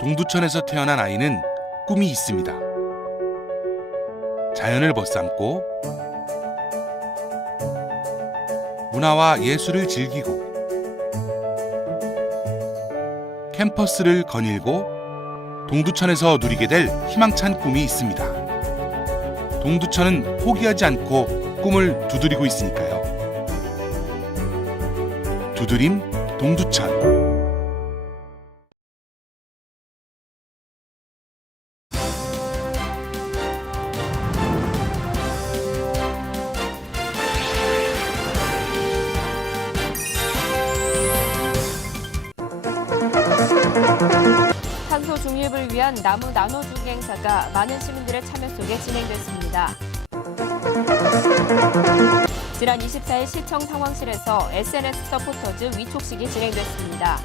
동두천에서 태어난 아이는 꿈이 있습니다. 자연을 벗삼고 문화와 예술을 즐기고 캠퍼스를 거닐고 동두천에서 누리게 될 희망찬 꿈이 있습니다. 동두천은 포기하지 않고 꿈을 두드리고 있으니까요. 두드림 동두천. 탄소 중립을 위한 나무 나눠주기 행사가 많은 시민들의 참여 속에 진행됐습니다. 지난 24일 시청 상황실에서 SNS 서포터즈 위촉식이 진행됐습니다.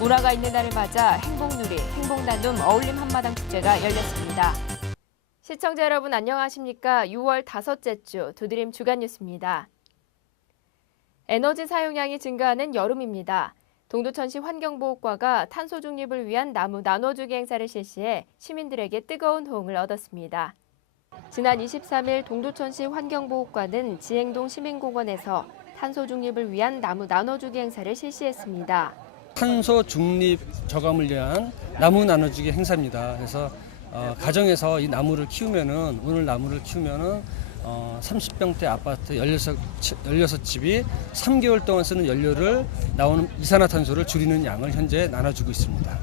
문화가 있는 날을 맞아 행복누리, 행복나눔 어울림 한마당 축제가 열렸습니다. 시청자 여러분 안녕하십니까? 6월 다섯째 주 두드림 주간 뉴스입니다. 에너지 사용량이 증가하는 여름입니다. 동두천시 환경보호과가 탄소 중립을 위한 나무 나눠주기 행사를 실시해 시민들에게 뜨거운 호응을 얻었습니다. 지난 23일 동두천시 환경보호과는 지행동 시민공원에서 탄소 중립을 위한 나무 나눠주기 행사를 실시했습니다. 탄소 중립 저감을 위한 나무 나눠주기 행사입니다. 그래서 가정에서 이 나무를 키우면은 오늘 나무를 키우면은 30평대 아파트 16집이 3개월 동안 쓰는 연료를 나오는 이산화탄소를 줄이는 양을 현재 나눠주고 있습니다.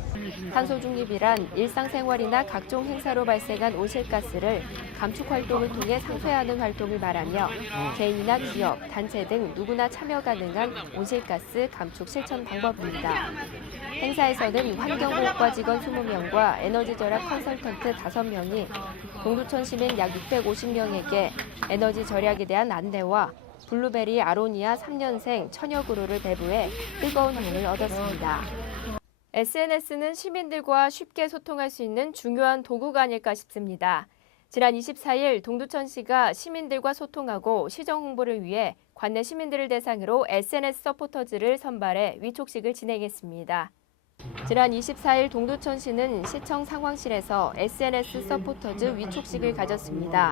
탄소 중립이란 일상생활이나 각종 행사로 발생한 온실가스를 감축 활동을 통해 상쇄하는 활동을 말하며 개인이나 기업, 단체 등 누구나 참여 가능한 온실가스 감축 실천 방법입니다. 행사에서는 환경보호과 직원 20명과 에너지 절약 컨설턴트 5명이 동두천 시민 약 650명에게 에너지 절약에 대한 안내와 블루베리 아로니아 3년생 천여그루를 배부해 뜨거운 호응을 얻었습니다. SNS는 시민들과 쉽게 소통할 수 있는 중요한 도구가 아닐까 싶습니다. 지난 24일 동두천시가 시민들과 소통하고 시정 홍보를 위해 관내 시민들을 대상으로 SNS 서포터즈를 선발해 위촉식을 진행했습니다. 지난 24일 동두천시는 시청 상황실에서 SNS 서포터즈 위촉식을 가졌습니다.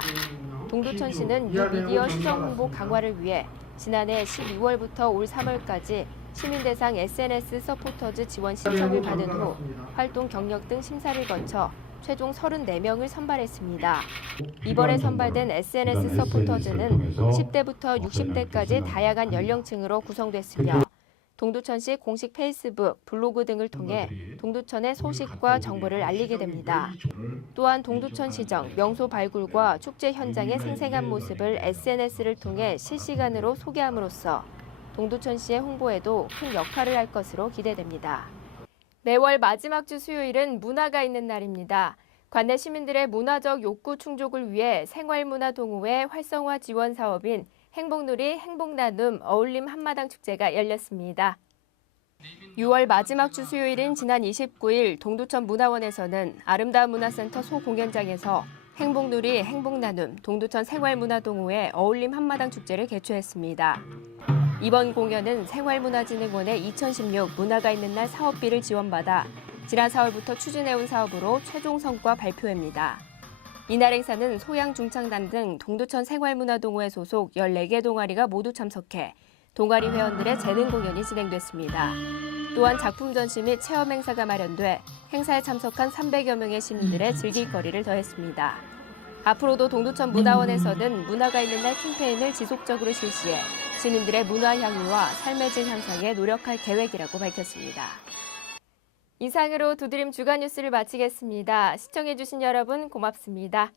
동두천시는 뉴미디어 시정 홍보 강화를 위해 지난해 12월부터 올 3월까지 시민 대상 SNS 서포터즈 지원 신청을 받은 후 활동 경력 등 심사를 거쳐 최종 34명을 선발했습니다. 이번에 선발된 SNS 서포터즈는 10대부터 60대까지 다양한 연령층으로 구성됐으며 동두천시 공식 페이스북, 블로그 등을 통해 동두천의 소식과 정보를 알리게 됩니다. 또한 동두천시정 명소 발굴과 축제 현장의 생생한 모습을 SNS를 통해 실시간으로 소개함으로써 동두천시의 홍보에도 큰 역할을 할 것으로 기대됩니다. 매월 마지막 주 수요일은 문화가 있는 날입니다. 관내 시민들의 문화적 욕구 충족을 위해 생활문화동호회 활성화 지원 사업인 행복누리 행복나눔 어울림 한마당 축제가 열렸습니다. 6월 마지막 주 수요일인 지난 29일 동두천 문화원에서는 아름다운 문화센터 소공연장에서 행복누리 행복나눔 동두천 생활문화동호회 어울림 한마당 축제를 개최했습니다. 이번 공연은 생활문화진흥원의 2016 문화가 있는 날 사업비를 지원받아 지난 4월부터 추진해온 사업으로 최종 성과 발표입니다. 이날 행사는 소양 중창단 등 동두천 생활문화동호회 소속 14개 동아리가 모두 참석해 동아리 회원들의 재능 공연이 진행됐습니다. 또한 작품 전시 및 체험 행사가 마련돼 행사에 참석한 300여 명의 시민들의 즐길거리를 더했습니다. 앞으로도 동두천 문화원에서는 문화가 있는 날 캠페인을 지속적으로 실시해 시민들의 문화 향유와 삶의 질 향상에 노력할 계획이라고 밝혔습니다. 이상으로 두드림 주간 뉴스를 마치겠습니다. 시청해주신 여러분 고맙습니다.